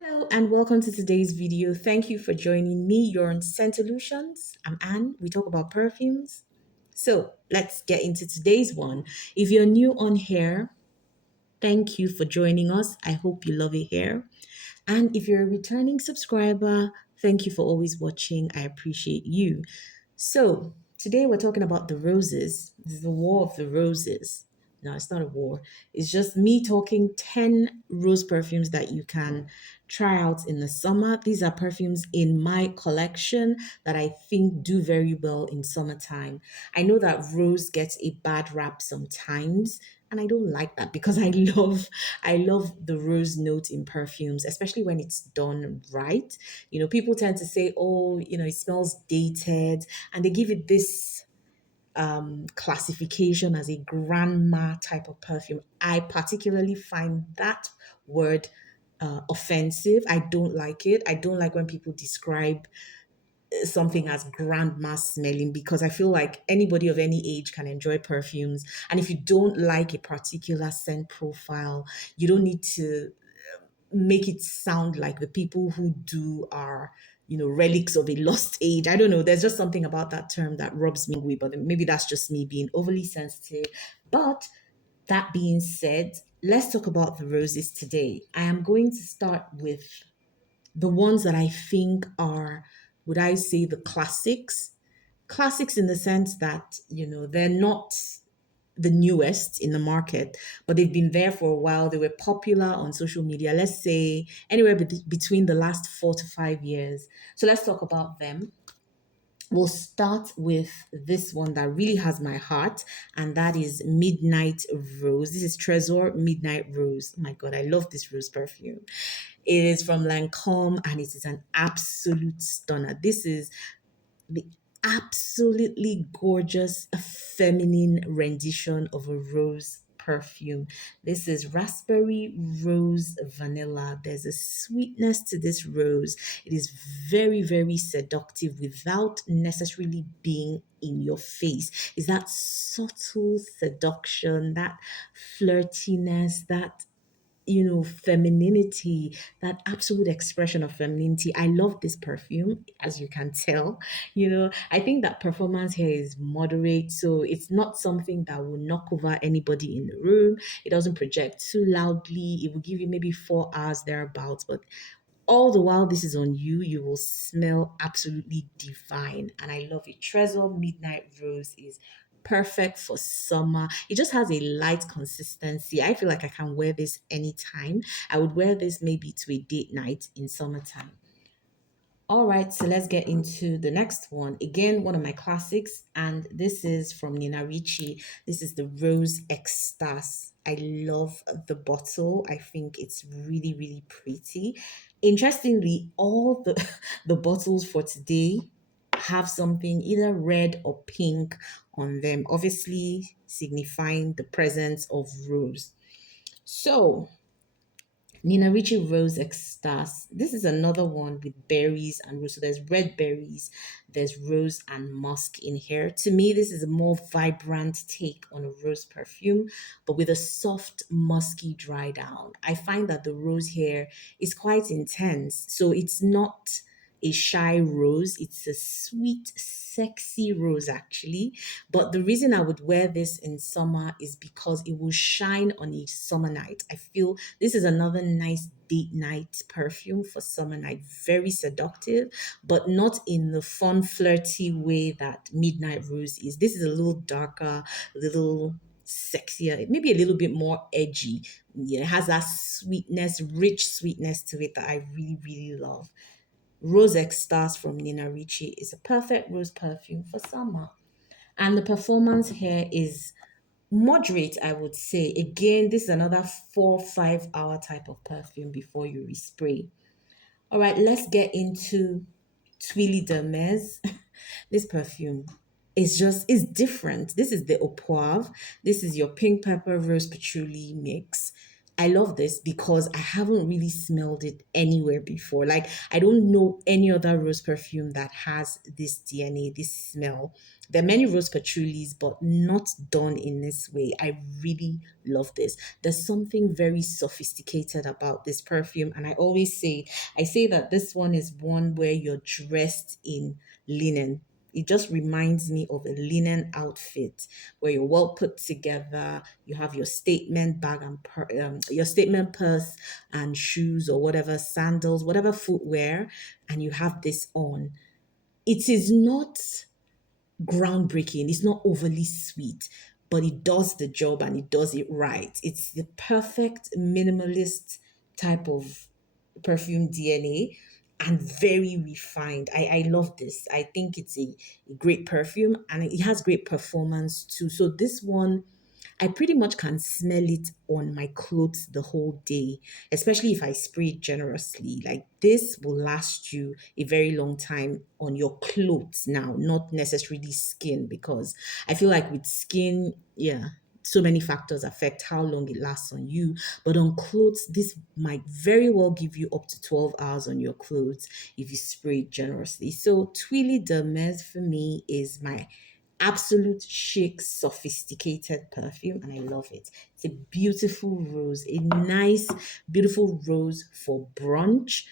Hello and welcome to today's video. Thank you for joining me. You're on Scent Illusions. I'm Anne. We talk about perfumes. So let's get into today's one. If you're new on here, thank you for joining us. I hope you love it here. And if you're a returning subscriber, thank you for always watching. I appreciate you. So, today we're talking about the roses. This is the War of the Roses. No, it's not a war. It's just me talking 10 rose perfumes that you can try out in the summer. These are perfumes in my collection that I think do very well in summertime. I know that rose gets a bad rap sometimes, and I don't like that because I love the rose note in perfumes, especially when it's done right. People tend to say, "Oh, it smells dated," and they give it this classification as a grandma type of perfume. I particularly find that word offensive. I don't like it. I don't like when people describe something as grandma smelling because I feel like anybody of any age can enjoy perfumes. And if you don't like a particular scent profile, you don't need to make it sound like the people who do are relics of a lost age. I don't know, there's just something about that term that rubs me away, but maybe that's just me being overly sensitive. But that being said, let's talk about the roses today. I am going to start with the ones that I think are, would I say, the classics. Classics in the sense that they're not the newest in the market, but they've been there for a while. They were popular on social media, let's say anywhere between the last 4 to 5 years. So let's talk about them. We'll start with this one that really has my heart, and that is Midnight Rose. This is Trésor Midnight Rose. Oh my God, I love this rose perfume. It is from Lancome and it is an absolute stunner. This is the absolutely gorgeous feminine rendition of a rose perfume. This is raspberry rose vanilla. There's a sweetness to this rose. It is very, very seductive without necessarily being in your face. Is that subtle seduction, that flirtiness, that femininity, that absolute expression of femininity. I love this perfume, as you can tell. I think that performance here is moderate, so it's not something that will knock over anybody in the room. It doesn't project too loudly. It will give you maybe 4 hours thereabouts, but all the while this is on you, you will smell absolutely divine. And I love it. Trésor Midnight Rose is perfect for summer. It just has a light consistency. I feel like I can wear this anytime. I would wear this maybe to a date night in summertime. All right, so let's get into the next one. Again, one of my classics, and this is from Nina Ricci. This is the Rose Extase. I love the bottle. I think it's really, really pretty. Interestingly, all the the bottles for today have something either red or pink on them, obviously signifying the presence of rose. So, Nina Ricci Rose Extase. This is another one with berries and rose. So there's red berries, there's rose and musk in here. To me, this is a more vibrant take on a rose perfume, but with a soft, musky dry down. I find that the rose here is quite intense. So it's not a shy rose, it's a sweet, sexy rose actually. But the reason I would wear this in summer is because it will shine on a summer night. I feel this is another nice date night perfume for summer night. Very seductive, but not in the fun, flirty way that Midnight Rose is. This is a little darker, a little sexier, maybe a little bit more edgy. Yeah, it has that sweetness, rich sweetness to it that I really, really love. Rose Extase from Nina Ricci is a perfect rose perfume for summer. And the performance here is moderate, I would say. Again, this is another 4 5 hour type of perfume before you respray. All right, let's get into Tuile de Metz. This perfume is different. This is the Au Poivre. This is your pink pepper rose patchouli mix. I love this because I haven't really smelled it anywhere before. Like, I don't know any other rose perfume that has this DNA, this smell. There are many rose patchoulis, but not done in this way. I really love this. There's something very sophisticated about this perfume. And I say that this one is one where you're dressed in linen. It just reminds me of a linen outfit where you're well put together. You have your statement bag and your statement purse and shoes or whatever, sandals, whatever footwear, and you have this on. It is not groundbreaking. It's not overly sweet, but it does the job and it does it right. It's the perfect minimalist type of perfume DNA and very refined. I love this. I think it's a great perfume and it has great performance too. So this one I pretty much can smell it on my clothes the whole day, especially if I spray it generously. Like this will last you a very long time on your clothes now, not necessarily skin, because I feel like with skin, yeah, so many factors affect how long it lasts on you. But on clothes, this might very well give you up to 12 hours on your clothes if you spray it generously. So Twilly de Mes for me is my absolute chic, sophisticated perfume, and I love it. It's a beautiful rose, a nice, beautiful rose for brunch,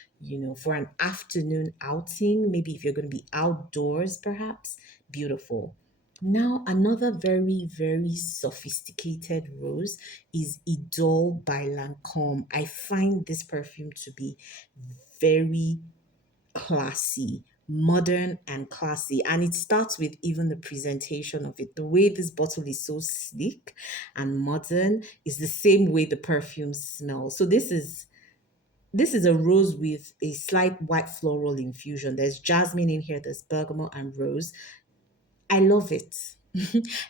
for an afternoon outing, maybe if you're going to be outdoors, perhaps. Beautiful. Now, another very, very sophisticated rose is Idole by Lancome. I find this perfume to be very classy, modern and classy. And it starts with even the presentation of it. The way this bottle is so sleek and modern is the same way the perfume smells. So this is a rose with a slight white floral infusion. There's jasmine in here, there's bergamot and rose. I love it.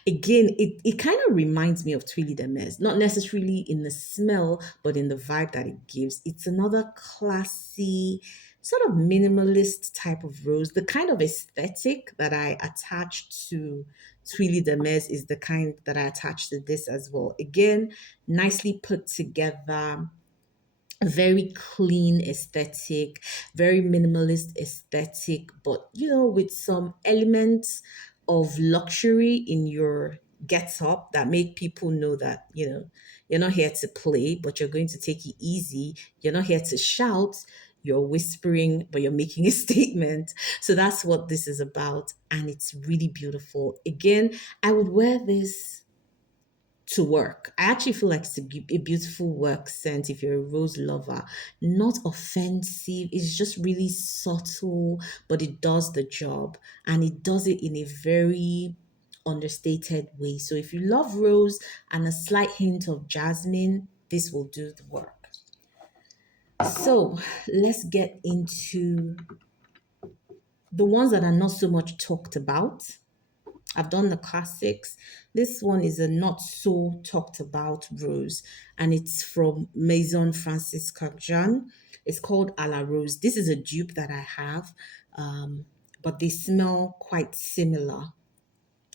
Again, it kind of reminds me of Twilly de Mes, not necessarily in the smell, but in the vibe that it gives. It's another classy, sort of minimalist type of rose. The kind of aesthetic that I attach to Twilly de Mes is the kind that I attach to this as well. Again, nicely put together, a very clean aesthetic, very minimalist aesthetic, but with some elements of luxury in your get up that make people know that, you're not here to play, but you're going to take it easy. You're not here to shout, you're whispering, but you're making a statement. So that's what this is about. And it's really beautiful. Again, I would wear this to work. I actually feel like it's a beautiful work scent if you're a rose lover. Not offensive, it's just really subtle, but it does the job and it does it in a very understated way. So if you love rose and a slight hint of jasmine, this will do the work. So let's get into the ones that are not so much talked about. I've done the classics. This one is a not so talked about rose, and it's from Maison Francis Kurkdjian. It's called A la Rose. This is a dupe that I have, but they smell quite similar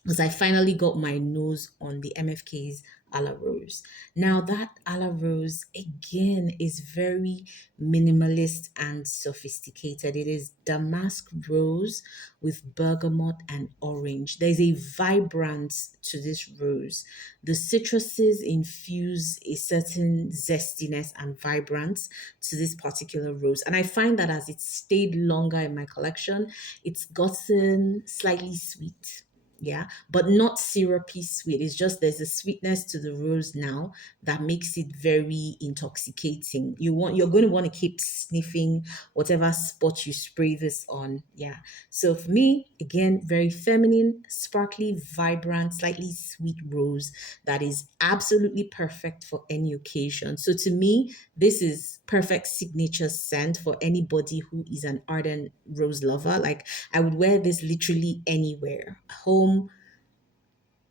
because I finally got my nose on the MFK's a la Rose. Now, that a la Rose, again, is very minimalist and sophisticated. It is damask rose with bergamot and orange. There's a vibrance to this rose. The citruses infuse a certain zestiness and vibrance to this particular rose. And I find that as it stayed longer in my collection, it's gotten slightly sweet, yeah, but not syrupy sweet. It's just there's a sweetness to the rose now that makes it very intoxicating. You're going to want to keep sniffing whatever spot you spray this on. Yeah. So for me, again, very feminine, sparkly, vibrant, slightly sweet rose that is absolutely perfect for any occasion. So to me, this is perfect signature scent for anybody who is an ardent rose lover. Like, I would wear this literally anywhere, home,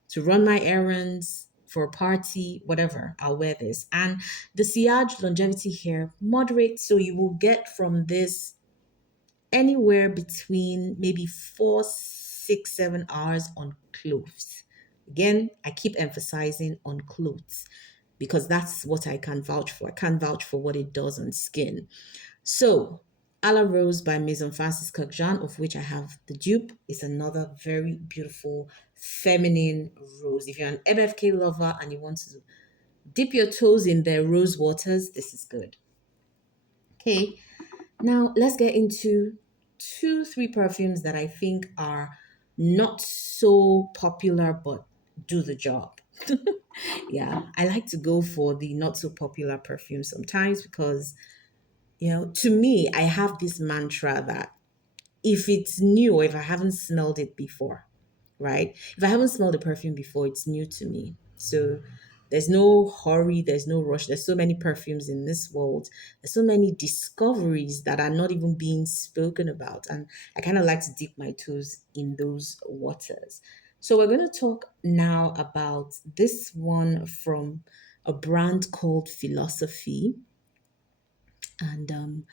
to run my errands, for a party, whatever. I'll wear this. And the sillage longevity here, moderate. So you will get from this anywhere between maybe 4, 6, 7 hours on clothes. Again, I keep emphasizing on clothes. because that's what I can vouch for. I can't vouch for what it does on skin. So, A La Rose by Maison Francis Kurkdjian, of which I have the dupe, is another very beautiful feminine rose. If you're an MFK lover and you want to dip your toes in their rose waters, this is good. Okay, now let's get into two, three perfumes that I think are not so popular but do the job. Yeah, I like to go for the not so popular perfume sometimes because, to me, I have this mantra that if it's new or if I haven't smelled it before, right? If I haven't smelled a perfume before, it's new to me. So there's no hurry, there's no rush. There's so many perfumes in this world. There's so many discoveries that are not even being spoken about. And I kind of like to dip my toes in those waters. So we're going to talk now about this one from a brand called Philosophy. And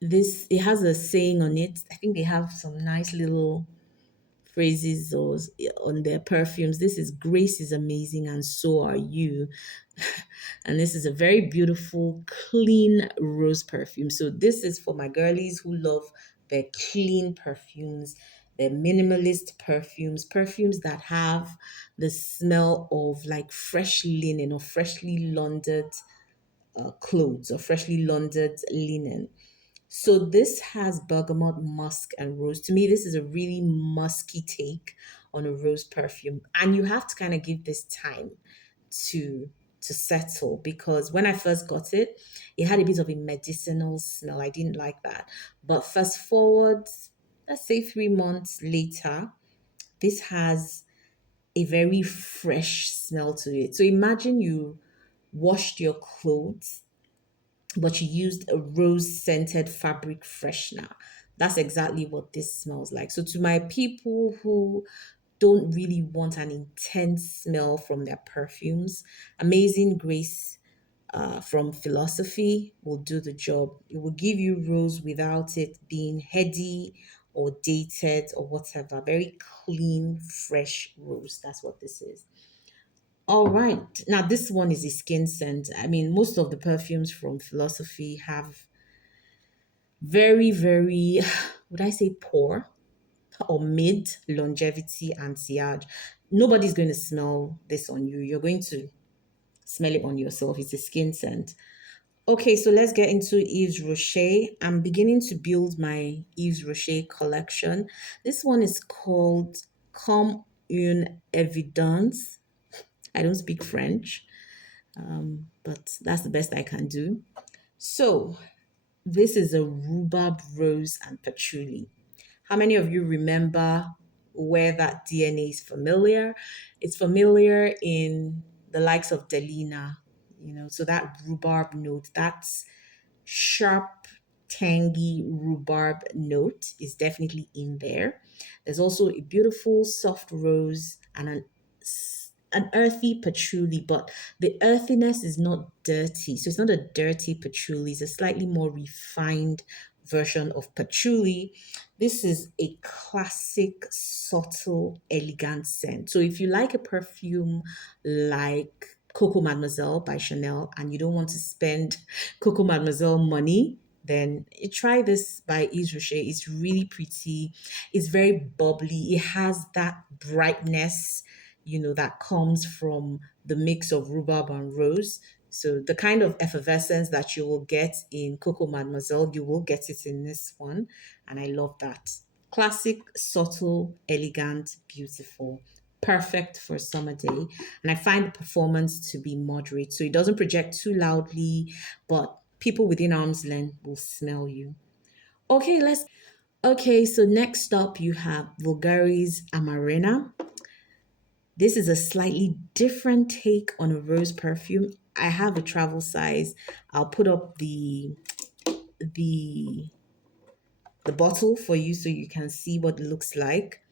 this, it has a saying on it. I think they have some nice little phrases or on their perfumes. This is grace is amazing and so are you. And this is a very beautiful, clean rose perfume. So this is for my girlies who love their clean perfumes, their minimalist perfumes, perfumes that have the smell of like fresh linen or freshly laundered clothes or freshly laundered linen. So this has bergamot, musk, and rose. To me, this is a really musky take on a rose perfume, and you have to kind of give this time to settle because when I first got it, it had a bit of a medicinal smell. I didn't like that, but fast forward, let's say 3 months later, this has a very fresh smell to it. So imagine you washed your clothes but you used a rose scented fabric freshener. That's exactly what this smells like. So, to my people who don't really want an intense smell from their perfumes, Amazing Grace from Philosophy will do the job. It will give you rose without it being heady or dated or whatever. Very clean, fresh rose. That's what this is. All right. Now, this one is a skin scent. I mean, most of the perfumes from Philosophy have very, would I say poor or mid longevity and sillage. Nobody's going to smell this on you. You're going to smell it on yourself. It's a skin scent. Okay, so let's get into Yves Rocher. I'm beginning to build my Yves Rocher collection. This one is called Comme une évidence. I don't speak French, but that's the best I can do. So, this is a rhubarb, rose, and patchouli. How many of you remember where that DNA is familiar? It's familiar in the likes of Delina, so that rhubarb note, that's sharp, tangy rhubarb note is definitely in there. There's also a beautiful soft rose and an earthy patchouli, but the earthiness is not dirty. So it's not a dirty patchouli, it's a slightly more refined version of patchouli. This is a classic, subtle, elegant scent. So if you like a perfume like Coco Mademoiselle by Chanel and you don't want to spend Coco Mademoiselle money, then you try this by Yves Rocher. It's really pretty. It's very bubbly. It has that brightness, that comes from the mix of rhubarb and rose. So the kind of effervescence that you will get in Coco Mademoiselle, you will get it in this one. And I love that. Classic, subtle, elegant, beautiful. Perfect for a summer day. And I find the performance to be moderate. So it doesn't project too loudly, but people within arm's length will smell you. Okay, so next up you have Bulgari's Amarena. This is a slightly different take on a rose perfume. I have a travel size. I'll put up the the bottle for you so you can see what it looks like.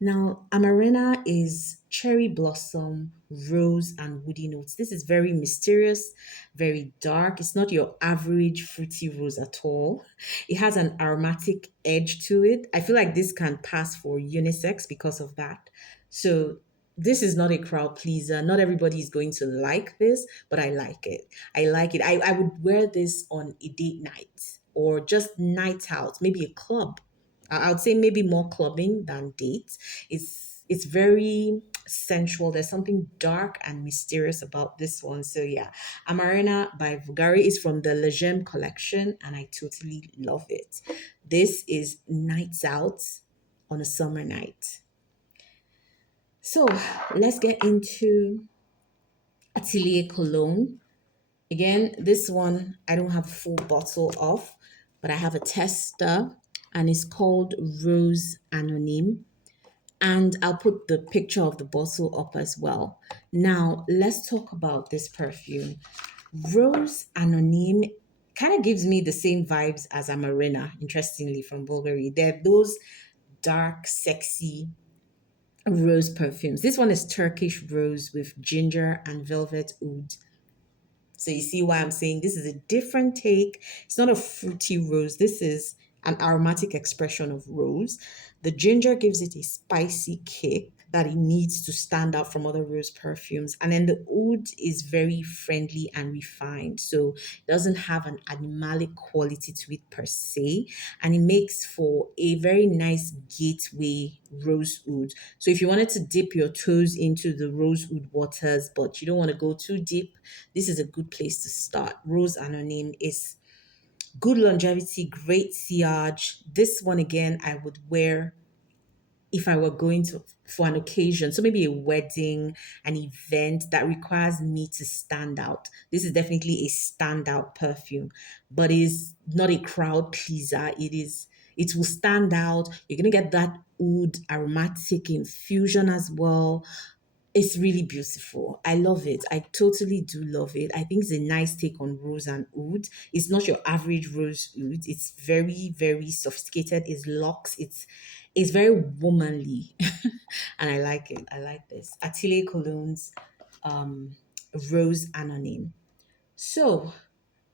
Now, Amarena is cherry blossom, rose, and woody notes. This is very mysterious, very dark. It's not your average fruity rose at all. It has an aromatic edge to it. I feel like this can pass for unisex because of that. So This is not a crowd pleaser. Not everybody is going to like this, but I like it. I like it. I would wear this on a date night or just night out, maybe a club. I would say maybe more clubbing than dates. It's very sensual. There's something dark and mysterious about this one. So yeah, Amarena by Vugari is from the Legem collection, and I totally love it. This is nights out on a summer night. So let's get into Atelier Cologne. Again, this one I don't have a full bottle of, but I have a tester and it's called Rose Anonyme. And I'll put the picture of the bottle up as well. Now, let's talk about this perfume. Rose Anonyme kind of gives me the same vibes as Amarena, interestingly, from Bulgari. They're those dark, sexy rose perfumes. This one is Turkish rose with ginger and velvet oud. So you see why I'm saying this is a different take. It's not a fruity rose. This is an aromatic expression of rose. The ginger gives it a spicy kick that it needs to stand out from other rose perfumes. And then the oud is very friendly and refined. So it doesn't have an animalic quality to it per se. And it makes for a very nice gateway rose oud. So if you wanted to dip your toes into the rose oud waters, but you don't want to go too deep, this is a good place to start. Rose Anonyme is good longevity, great sillage. This one again, I would wear if I were going to for an occasion. So maybe a wedding, an event that requires me to stand out. This is definitely a standout perfume, but is not a crowd pleaser. It will stand out. You're gonna get that oud aromatic infusion as well. It's really beautiful. I love it. I totally do love it. I think it's a nice take on rose and oud. It's not your average rose oud. It's very, very sophisticated. It's luxe. It's very womanly, and I like it. I like this Atelier Cologne's um, Rose Anonyme. So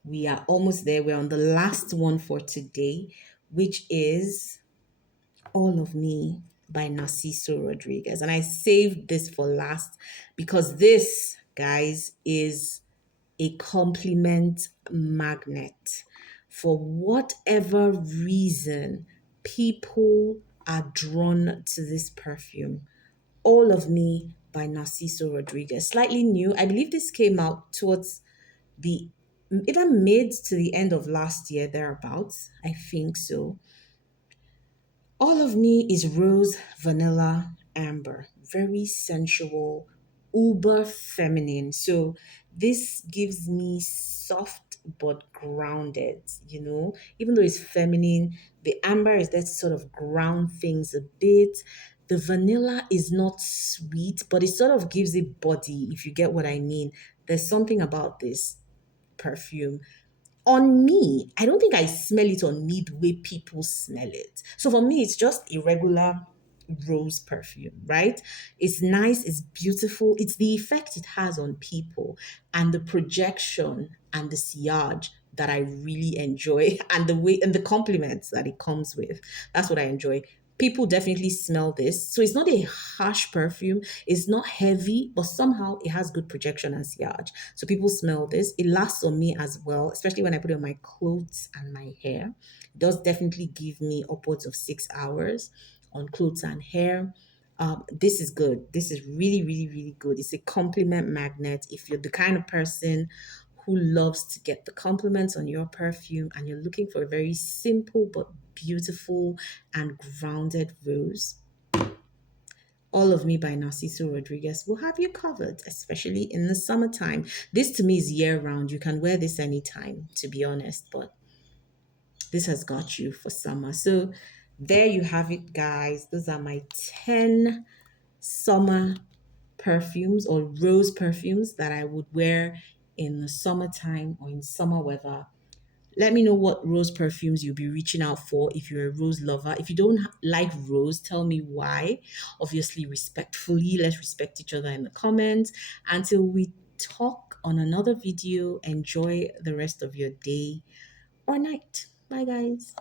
we are almost there. We're on the last one for today, which is all of Me by Narciso Rodriguez. And I saved this for last because this, guys, is a compliment magnet. For whatever reason, people are drawn to this perfume. All of Me by Narciso Rodriguez. Slightly new. I believe this came out towards the either mid to the end of last year, thereabouts. I think so. All of Me is rose, vanilla, amber, very sensual, uber feminine. So this gives me soft but grounded, even though it's feminine, the amber is there to sort of ground things a bit. The vanilla is not sweet, but it sort of gives it body, if you get what I mean. There's something about this perfume on me. I don't think I smell it on me the way people smell it. So for me, it's just a regular rose perfume, right? It's nice, it's beautiful. It's the effect it has on people and the projection and the sillage that I really enjoy and the way and the compliments that it comes with. That's what I enjoy. People definitely smell this. So it's not a harsh perfume. It's not heavy, but somehow it has good projection and sillage. So people smell this. It lasts on me as well, especially when I put it on my clothes and my hair. It does definitely give me upwards of 6 hours on clothes and hair. This is good. This is really, really, really good. It's a compliment magnet. If you're the kind of person who loves to get the compliments on your perfume and you're looking for a very simple but beautiful and grounded rose, all of Me by Narciso Rodriguez will have you covered, especially in the summertime. This to me is year round. You can wear this anytime, to be honest, but this has got you for summer. So there you have it, guys. Those are my 10 summer perfumes or rose perfumes that I would wear in the summertime or in summer weather. Let me know what rose perfumes you'll be reaching out for if you're a rose lover. If you don't like rose, tell me why. Obviously, respectfully, let's respect each other in the comments. Until we talk on another video, enjoy the rest of your day or night. Bye, guys.